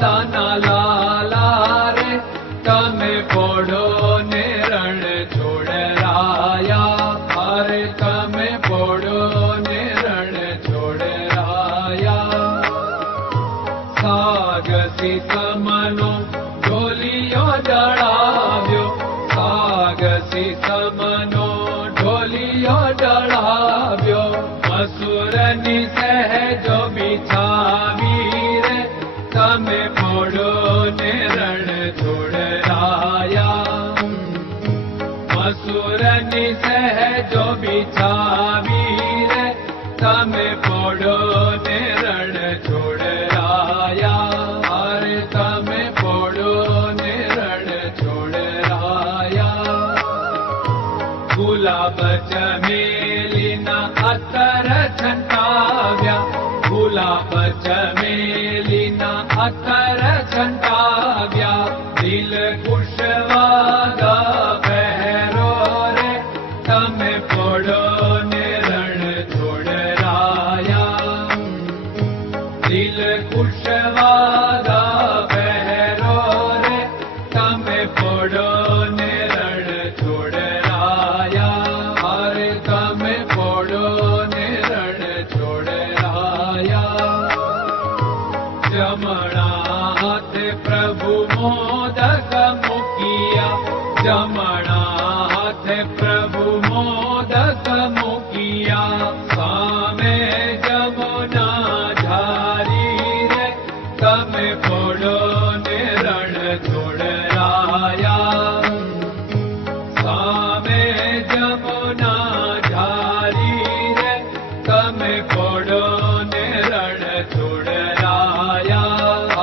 દાના લાલા રે તમે પોડો ને રણ છોડરાયા. અરે તમે પોડો ને રણ છોડરાયા. સાગસી સમનો ઢોલિયો ડળાવ્યો. સાગસી સમનો ઢોલિયો ડળાવ્યો. અસુરની સહેજો બિછાવી રે તમે પોડો ને રણ છોડરાયા. અસુરની સહેજો બિછાવી રે તમે પોડો ને રણ છોડરાયા. અરે તમે પોડો ને રણ છોડરાયા. ગુલાબ ચમેલીના અત્તર છંટાવ્યા. ગુલાબ ચમેલીના અત્તર છંટાવ્યા. દિલ કુશવાગા પહેરો રે તમે પોડો ને રણ છોડરાયા. દિલ કુશવાગા પહેરો રે તમે પોડો ને રણ છોડરાયા. અરે તમે પોડો ને રણ છોડરાયા. જમણા હાથે પ્રભુ મોદક મૂકિયા. જમણા હાથે પ્રભુ મોદક મૂકિયા. સામે જમુના ઝારી રે તમે પોડો ને રણ છોડરાયા. સામે જમુના ઝારી રે તમે પોડો ને રણ છોડરાયા.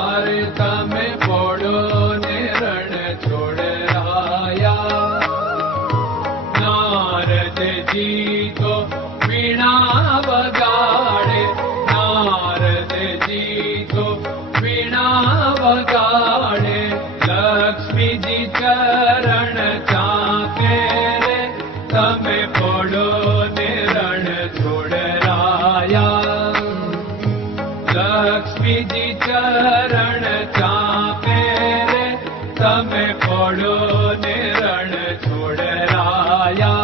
અરે તમે પોડો ને રણ છોડરાયા. નારદજી તો વીણા વગાડે. નારદજી તો વીણા વગાડે. લક્ષ્મીજી ચરણ ચાકે રે તમે પોડો ને રણ છોડરાયા. લક્ષ્મીજી ચરણ ચાપે રે તમે પોડો ને રણ છોડરાયા.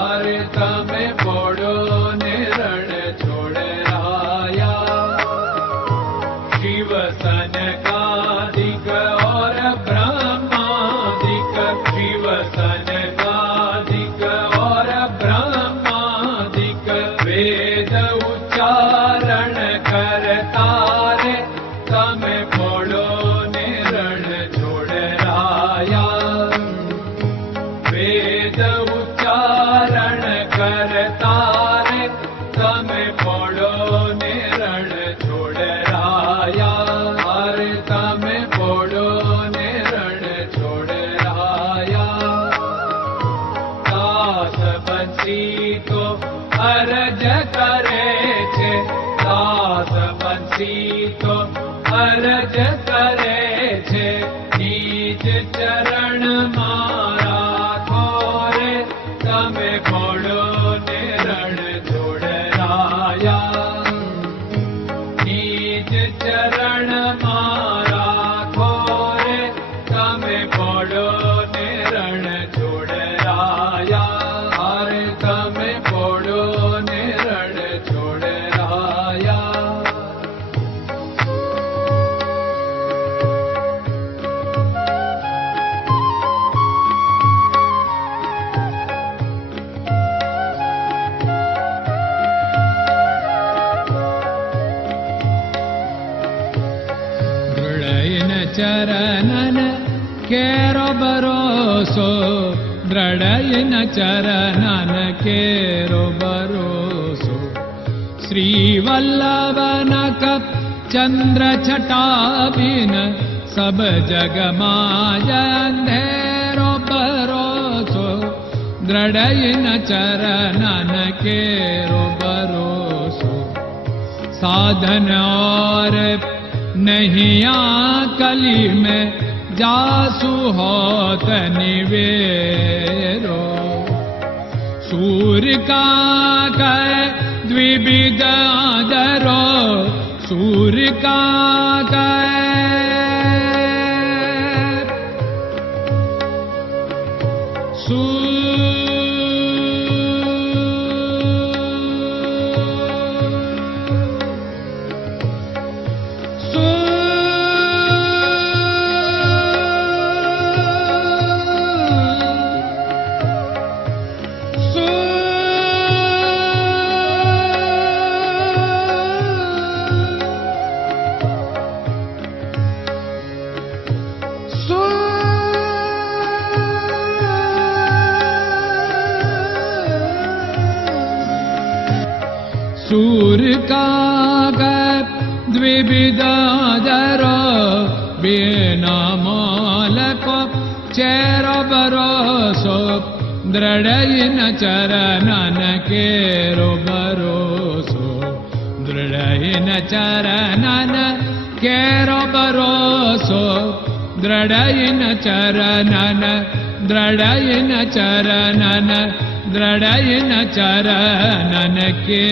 અરે તમે પોડો ને રણ છોડરાયા. શિવ સનકાદિક और ब्रह्मादिक. शिव सनकादिक और ब्रह्मादिक. वेद उच्चारण करता रे તમે પોડો ને રણ છોડરાયા. વેદ ઉચ્ચારણ કરતા રે તમે પોડો ને રણ છોડરાયા. અરે તમે પોડો ને રણ છોડરાયા. દાસ બંસી તો અરજ કરે છે. દાસ બંસી તો અરજ કરે છે. નીચ ચરણ મારા ખોરે તમે પોડો ને રણ છોડરાયા. નીચ ચરણ મારા ખોરે તમે પોડો ને રણ છોડરાયા. અરે તમે પોડો ને રણ છોડરાયા. ચરણન કેરો ભરોસો. દ્રઢયન ચરણન કેરો ભરોસો. શ્રી વલ્લભન કપ ચંદ્ર છટાબિન સબ જગમાં અંધેરો ભરોસો. દ્રઢયન ચરણન કેરો ભરોસો. साधन और नहीं कली में जासु होत निवेरो। सूर्य का कह द्विविध आदरो, सूर्य का कह सूर कागद द्विविधाधर बिना मालको चेरो भरोसो दृढ़ चरणन केरो भरोसो दृढ़ चरणन केरो भरोसो दृढ़ चरणन दृढ़ चरणन दृढ़ चरणन के